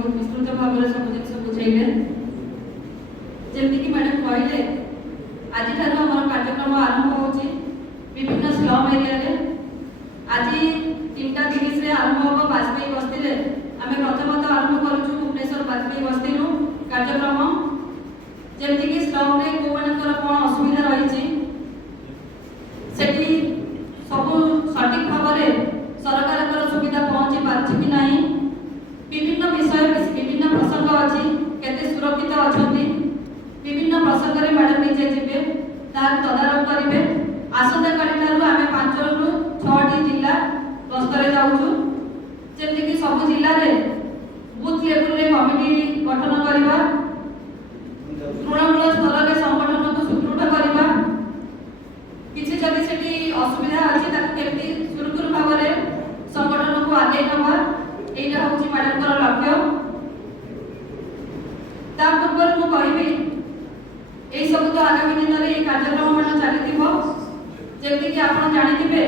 बहुत विस्तृत भाव में सब जिन बुझेले जमीक मैडम कहले आज आम कार्यक्रम आरंभ हो विभिन्न स्लम एरिया आज 3:30 आरंभ हम वाजपेयी बस्ती आम प्रथमतः आरंभ करुचु भुवनेश्वर वाजपेयी बस्ती कार्यक्रम जमीक स्लम को कौन असुविधा रही सब सठिक भाव में सरकार सुविधा पहुँची पार्छ कि ना विभिन्न विषय विभिन्न प्रसंग अच्छी केते सुरक्षित अच्छा विभिन्न प्रसंग में मैडम निजे जीवे तार तदारख करेंगे आसंता काली आम 5 ରୁ 6टी जिला गस्तरे जाऊँ जमीक सब जिले में बूथ लेवल रे कमिटी गठन करवा तृणमूल स्तर में संगठन को सुदृढ़ करवा किसी जदि से असुविधा अच्छी केमती सुरक्षित भाव में संगठन को आगे नवा यहाँ हूँ मैडम लक्ष्य पूर्व मुझे यही सब तो आगामी दिन में ये कार्यक्रम मान चली जमीक आप जानते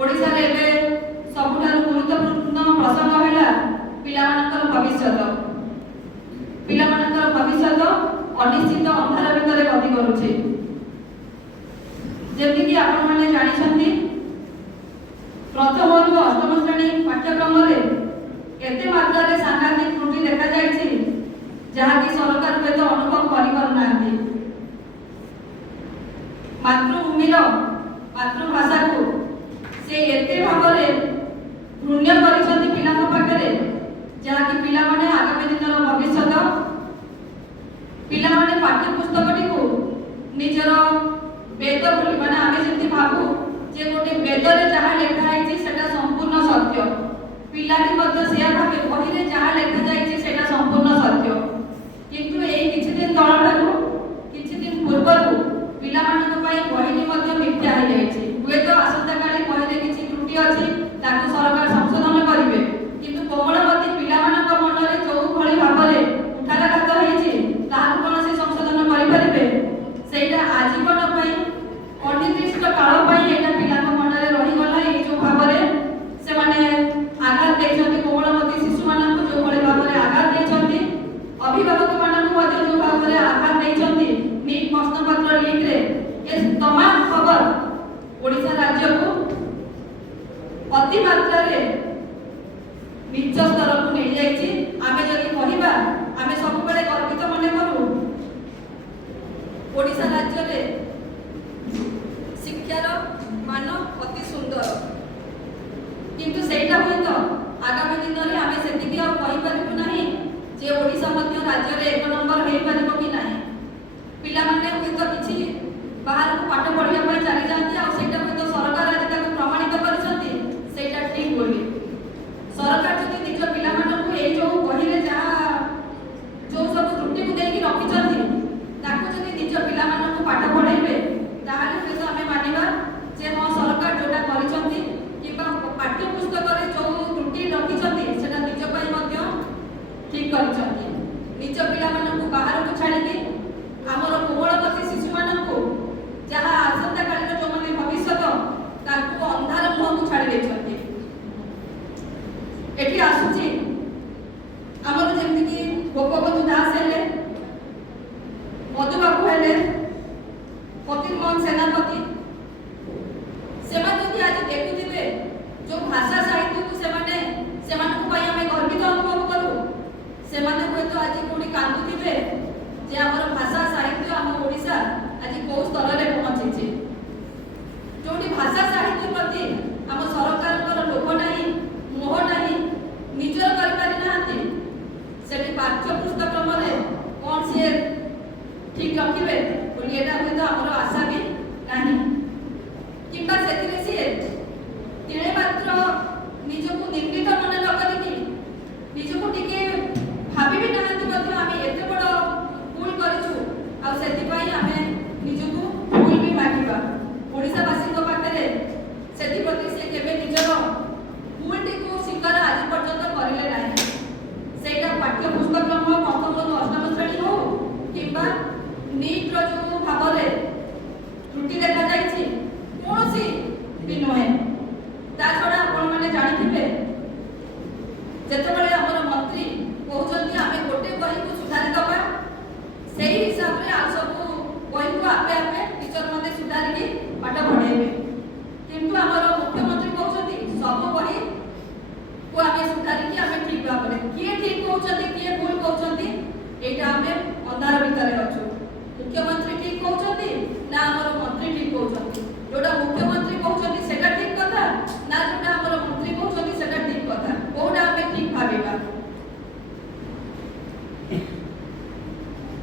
ओडिशा रे एबे सबुठार गुरुत्वपूर्ण प्रसंग है पिलामानकर भविष्य अनिश्चित अंधार भितर गति करुचे जमीक आपण मैंने जानते प्रथम रु 8म श्रेणी पाठ्यक्रम एते मात्रा सांघातिक त्रुटि देखा जाइछि जहाँकि सरकार हुए तो अनुभव कर मातृभाषा को से एते भाव घृण्य कर पाखे जहाँकि पिला आगामी दिन भविष्य पिला पाठ्यपुस्तक को निजर वेद बोली माने आमे जति भाबू जे गोटे वेद रे जहाँ लिखाई सेटा संपूर्ण सत्य पिलाटी मध्य सेया भाबे बही रे जहाँ लिखा जाइछि सेटा संपूर्ण सत्य किंतु एई किछि दिन तळठारु किछि दिन पूर्वरु पिला मानक पई बहिनी मध्य मिथ्या हो जाइछि हुए तो आसंता काली बहिरे किछि त्रुटि अछि ताकु सरकार संशोधन करिवे किंतु कोमलमती पिला मानक मन रे जो भली भाबरे उठारघात होइछि ताहार कोनोसी संशोधन करि परिबे सेटा आजीवन पई अनिर्दिष्ट काल पई एटा पिला मन रे रहि गला ए जो भाबरे से माने आघात देखछन्ति कोमलमती शिशु मानक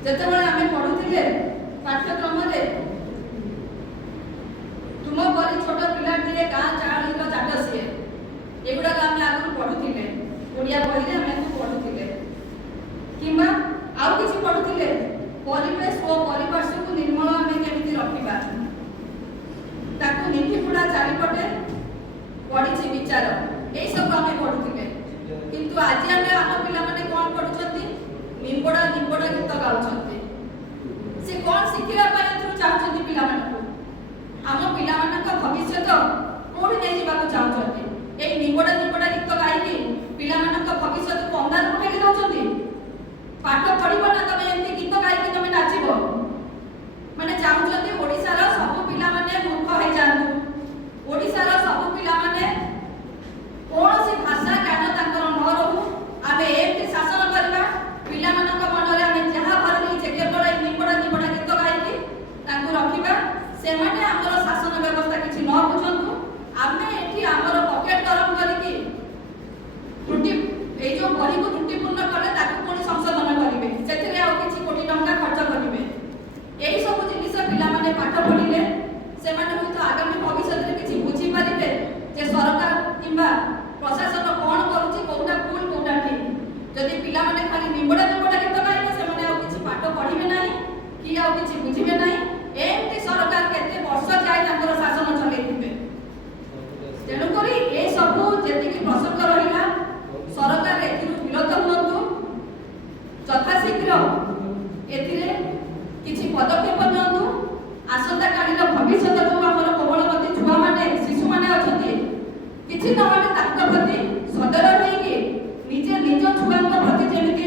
ଯେତେବେଳେ ଆମେ ପଢୁଥିଲେ ପାଠ୍ୟକ୍ରମରେ ତୁମ ପରି ଛୋଟ ପିଲାଟିଏ ଗାଁ ଚାଳିର ଚାଟ ସିଏ ଏଗୁଡ଼ାକ ଆମେ ଆଗରୁ ପଢୁଥିଲେ ଓଡ଼ିଆ ବହିରେ ଆମେ ପଢୁଥିଲେ କିମ୍ବା ଆଉ କିଛି ପଢୁଥିଲେ ପରିବେଶ ଓ ପରିପାର୍ଶ୍ୱକୁ ନିର୍ମଳ ଆମେ କେମିତି ରଖିବା ତାକୁ ନୀତିଗୁଡ଼ା ଚାରିପଟେ ପଡ଼ିଛି ବିଚାର ଏଇସବୁ ଆମେ ପଢୁଥିଲେ କିନ୍ତୁ ଆଜି ଆମେ ଆମ ପିଲାମାନେ କ'ଣ ପଢୁଛନ୍ତି ନିମ୍ବଡ଼ା ନିମ୍ବଡ଼ା ଗୀତ ଗାଉଛନ୍ତି ସେ କ'ଣ ଶିଖିବା ପାଇଁ ଏଥିରୁ ଚାହୁଁଛନ୍ତି ପିଲାମାନଙ୍କୁ ଆମ ପିଲାମାନଙ୍କ ଭବିଷ୍ୟତ କୋଉଠି ନେଇଯିବାକୁ ଚାହୁଁଛନ୍ତି ଏଇ ନିମ୍ବଡ଼ା ନିମ୍ବଡ଼ା ଗୀତ ଗାଇକି ପିଲାମାନଙ୍କ ଭବିଷ୍ୟତକୁ ଅନ୍ଧାରକୁ ଠେଲି ଦେଉଛନ୍ତି ପାଠ ପଢିବ ନା ତମେ ଏମିତି ଗୀତ ଗାଇକି ତମେ ନାଚିବ ମାନେ ଚାହୁଁଛନ୍ତି ଓଡ଼ିଶାର ସବୁ ପିଲାମାନେ ମୂର୍ଖ ହେଇଯାଆନ୍ତୁ ଓଡ଼ିଶାର ସବୁ ପିଲାମାନେ କୌଣସି ଭାଷା ଜ୍ଞାନ ତାଙ୍କର ନ ରହୁ ଆମେ ଏମିତି ଶାସନ କରିବା ପିଲାମାନଙ୍କ ମନରେ ଆମେ ଯାହା ଭରି ଦେଇଛେ କେବଳ ଏଇ ନିମ୍ବଡ଼ା ନିମ୍ବଡ଼ା ଗୀତ ଗାଇକି ତାଙ୍କୁ ରଖିବା ସେମାନେ ଆମର ଶାସନ ବ୍ୟବସ୍ଥା କିଛି ନ ବୁଝନ୍ତୁ ଆମେ ଏଠି ଆମର ପକେଟ ଗରମ କରିକି ତ୍ରୁଟି ଏଇ ଯୋଉ ବହିକୁ ତ୍ରୁଟିପୂର୍ଣ୍ଣ କଲେ ତାକୁ ପୁଣି ସଂଶୋଧନ କରିବେ ସେଥିରେ ଆଉ କିଛି କୋଟି ଟଙ୍କା ଖର୍ଚ୍ଚ କରିବେ ଏଇ ସବୁ ଜିନିଷ ପିଲାମାନେ ପାଠ ପଢିଲେ ସେମାନେ ହୁଏତ ଆଗାମୀ ଭବିଷ୍ୟତରେ କିଛି ବୁଝିପାରିବେ ଯେ ସରକାର କିମ୍ବା ପ୍ରଶାସନ କ'ଣ କରୁଛି କୋଉଟା ଭୁଲ କୋଉଟା ଠିକ ଯଦି ପିଲାମାନେ ଖାଲି ନିମ୍ବଡ଼ା ନିମ୍ବଡ଼ା ଗୀତ ଗାଇବେ ସେମାନେ ଆଉ କିଛି ପାଠ ପଢିବେ ନାହିଁ କି ଆଉ କିଛି ବୁଝିବେ ନାହିଁ ଏମିତି ସରକାର କେତେ ବର୍ଷ ଯାଏ ତାଙ୍କର ଶାସନ ଚଲେଇଥିବେ ତେଣୁକରି ଏସବୁ ଯେତିକି ପ୍ରସଙ୍ଗ ରହିଲା ସରକାର ଏଥିରୁ ବିରତ ହୁଅନ୍ତୁ ଯଥାଶୀଘ୍ର ଏଥିରେ କିଛି ପଦକ୍ଷେପ ନିଅନ୍ତୁ ଆସନ୍ତାକାଲିର ଭବିଷ୍ୟତ ଯେଉଁ ଆମର କୋମଳମତି ଛୁଆମାନେ ଶିଶୁମାନେ ଅଛନ୍ତି କିଛି ନହେଲେ ତାଙ୍କ ପ୍ରତି ସଦୟ ହେଇକି ନିଜେ ନିଜ ଛୁଆଙ୍କ ପ୍ରତି ଯେମିତି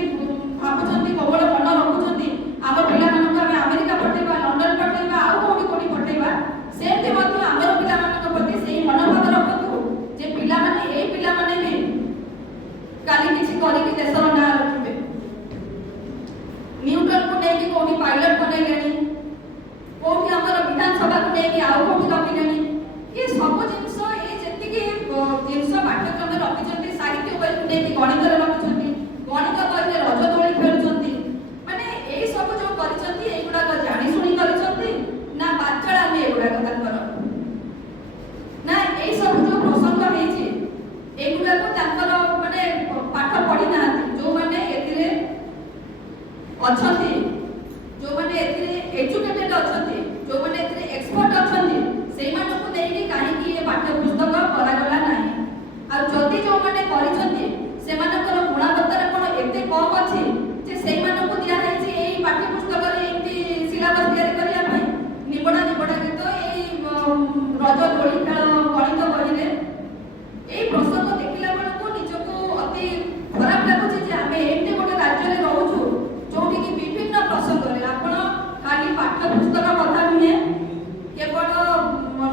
ଭାବୁଛନ୍ତି କୋମଳ ମନ ରଖୁଛନ୍ତି ଆମ ପିଲାମାନଙ୍କୁ ଆମେ ଆମେରିକା ପଠେଇବା ଲଣ୍ଡନ ପଠେଇବା ଆଉ କୋଉଠି ପଠେଇବା ସେମିତି ମଧ୍ୟ ଆମର ପିଲାମାନଙ୍କ ପ୍ରତି ସେଇ ମନୋଭାବ ରଖନ୍ତୁ ଯେ ପିଲାମାନେ ଏଇ ପିଲାମାନେ ବି କାଲି କିଛି କରିକି ଦେଶର ନାଁ ରଖିବେ ନ୍ୟୁଟନକୁ ନେଇକି କୋଉଠି ପାଇଲଟ ବନେଇଲେଣି କୋଉଠି ଆମର ବିଧାନସଭାକୁ ନେଇକି ଆଉ କୋଉଠି ରଖିଲେଣି ଏ ସବୁ ଜିନିଷ ଏ ଯେତିକି ଜିନିଷ ପାଠ୍ୟକ୍ରମରେ ରଖିଛନ୍ତି ସାହିତ୍ୟ ବହିକୁ ନେଇକି ଗଣିତରେ ରଖିଛନ୍ତି ଗଣିତ ବହିରେ ରଜ ଦୋଳି ଖେଳୁଛନ୍ତି ମାନେ ଏଇ ସବୁ ଯୋଉ କରିଛନ୍ତି ଏଇଗୁଡାକ ଜାଣିଶୁଣି କରିଛନ୍ତି ନା ବାଚାଳାମି ଏଗୁଡାକ ତାଙ୍କର ନା ଏଇ ସବୁ ଯୋଉ ପ୍ରସଙ୍ଗ ହେଇଛି ଏଗୁଡାକୁ ତାଙ୍କର ମାନେ ପାଠ ପଢି ନାହାନ୍ତି ଯୋଉମାନେ ଏଥିରେ ଅଛନ୍ତି ଯୋଉମାନେ ଏଥିରେ ଏଜୁକେଟେଡ ଅଛନ୍ତି ଯୋଉମାନେ ଏଥିରେ ଏକ୍ସପର୍ଟ ଅଛନ୍ତି ସେଇମାନଙ୍କୁ ନେଇକି କାହିଁକି ଏ ପାଠ୍ୟ ପୁସ୍ତକ କରାଗଲା ନାହିଁ ଆଉ ଯଦି ଯୋଉମାନେ କରିଛନ୍ତି ସେମାନଙ୍କର ଗୁଣବତ୍ତାରେ କ'ଣ ଏତେ କମ୍ ଅଛି ଯେ ସେଇମାନଙ୍କୁ ଦିଆଯାଇଛି ଏଇ ପାଠ୍ୟ ପୁସ୍ତକରେ ଏମିତି ସିଲାବସ୍ ତିଆରି କରିବା ପାଇଁ ନିମ୍ବଡ଼ା ନିମ୍ବଡ଼ା ଗୀତ ଏଇ ରଜ ଦୋଳି ଖେଳ ଗଣିତ ବହିରେ ଏଇ ପ୍ରସଙ୍ଗ ଦେଖିଲା ବେଳକୁ ନିଜକୁ ଅତି ଖରାପ ଲାଗୁଛି ଯେ ଆମେ ଏମିତି ଗୋଟେ ରାଜ୍ୟରେ ରହୁଛୁ ଯୋଉଠିକି ବିଭିନ୍ନ ପ୍ରସଙ୍ଗରେ ଆପଣ ଖାଲି ପାଠ୍ୟ ପୁସ୍ତକ କଥା ନୁହେଁ କେବଳ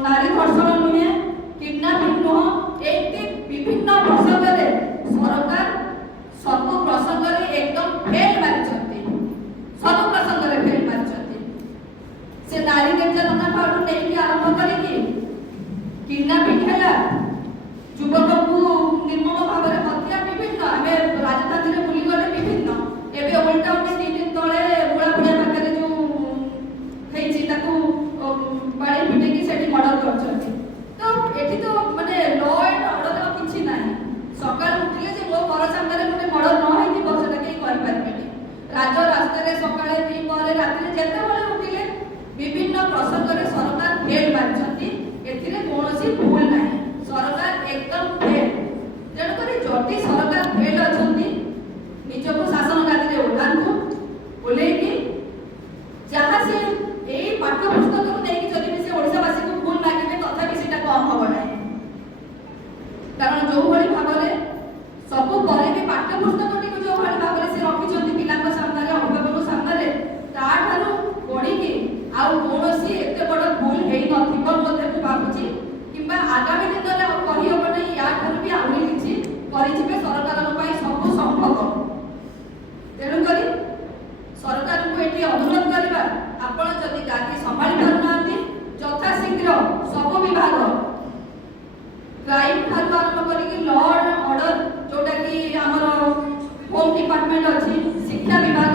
ନାରୀ ଧର୍ଷଣ ନୁହେଁ କିଡନାପିଂ ନୁହଁ ଏମିତି ବିଭିନ୍ନ ପ୍ରସଙ୍ଗରେ ସରକାର ସବୁ ପ୍ରସଙ୍ଗରେ ଏକଦମ ଫେଲ୍ ମାରିଛନ୍ତି ସବୁ ପ୍ରସଙ୍ଗରେ ଫେଲ୍ ମାରିଛନ୍ତି ସେ ନାରୀ ନିର୍ଯାତନା ଠାରୁ ନେଇକି ଆରମ୍ଭ କରିକି କିଡନାପିଂ ହେଲା ଯୁବକଙ୍କୁ ନିର୍ମମ ଭାବରେ ହତ୍ୟା ବିଭିନ୍ନ ଆମେ ରାଜଧାନୀରେ ବୁଲିଗଲେ ବିଭିନ୍ନ ଏବେ ଓଲ୍ଡ ଟାଉନ୍ 3 ଦିନ ତଳେ ବୁଳାବୁଡ଼ିଆ ପାଖରେ ଯୋଉ ହେଇଛି ତାକୁ ବାଡ଼ି ପିଟିକି ସେଠି ମର୍ଡର କରିଛନ୍ତି ତ ଏଠି ତ ମାନେ ଲ ଆଣ୍ଡ ଅର୍ଡର କିଛି ନାହିଁ ସକାଳୁ ଉଠିଲେ ଯେ ମୋ ଘର ସାମ୍ନାରେ ଗୋଟେ ମର୍ଡର ନ ହେଇଥିବ ସେଟା କେହି କରିପାରିବେନି ରାସ୍ତାରେ ସକାଳେ ଦ୍ୱିପହରେ ରାତିରେ ଯେତେବେଳେ ଉଠିଲେ ବିଭିନ୍ନ ପ୍ରସଙ୍ଗରେ ସରକାର ଫେଲ୍ ମାରିଛନ୍ତି ଏଥିରେ କୌଣସି ଭୁଲ ନାହିଁ ସରକାର ଏକଦମ ଫେଲ୍ ତେଣୁକରି ଯଦି ସରକାର ଫେଲ୍ ଅଛନ୍ତି ନିଜକୁ ଶାସନ ଗାଦିରେ ଓହ୍ଲାନ୍ତୁ ଓହ୍ଲେଇକି ଯାହା ସେ ଏଇ ପାଠ୍ୟ ପୁସ୍ତକକୁ ନେଇକି ଯଦି ବି ସେ ଓଡ଼ିଶାବାସୀକୁ ଭୁଲ ମାଗିବେ ତଥାପି ସେଟା କମ୍ ହବ ନାହିଁ କାରଣ ଯୋଉଭଳି ଭାବରେ ସବୁ ପରେ ବି ପାଠ୍ୟ ପୁସ୍ତକଟିକୁ ଯୋଉଭଳି ଭାବରେ ସେ ରଖିଛନ୍ତି ପିଲାଙ୍କ ସାମ୍ନାରେ ଅଭିଭାବକ ସାମ୍ନାରେ ତାଠାରୁ ବଢିକି ଆଉ କୌଣସି ଏତେ ବଡ଼ ଭୁଲ ହେଇନଥିବ ମୋତେ ମୁଁ ଭାବୁଛି କିମ୍ବା ଆଗାମୀ ଦିନରେ ଆଉ କହିହବ ନାହିଁ ୟାଠାରୁ ବି ଆହୁରି କିଛି କରିଯିବେ ସରକାରଙ୍କ ପାଇଁ ସବୁ ସମ୍ଭବ ତେଣୁକରି ସରକାରଙ୍କୁ ଏଠି ଅନୁରୋଧ କରିବା ଆପଣ ଯଦି ଗାଦି ସମ୍ଭାଳି ପାରୁନାହାନ୍ତି ଯଥାଶୀଘ୍ର ସବୁ ବିଭାଗ କ୍ରାଇମ୍ ଠାରୁ ଆରମ୍ଭ କରିକି ଲ ଆଣ୍ଡ ଅର୍ଡର ଯୋଉଟା କି ଆମର ହୋମ୍ ଡିପାର୍ଟମେଣ୍ଟ ଅଛି ଶିକ୍ଷା ବିଭାଗ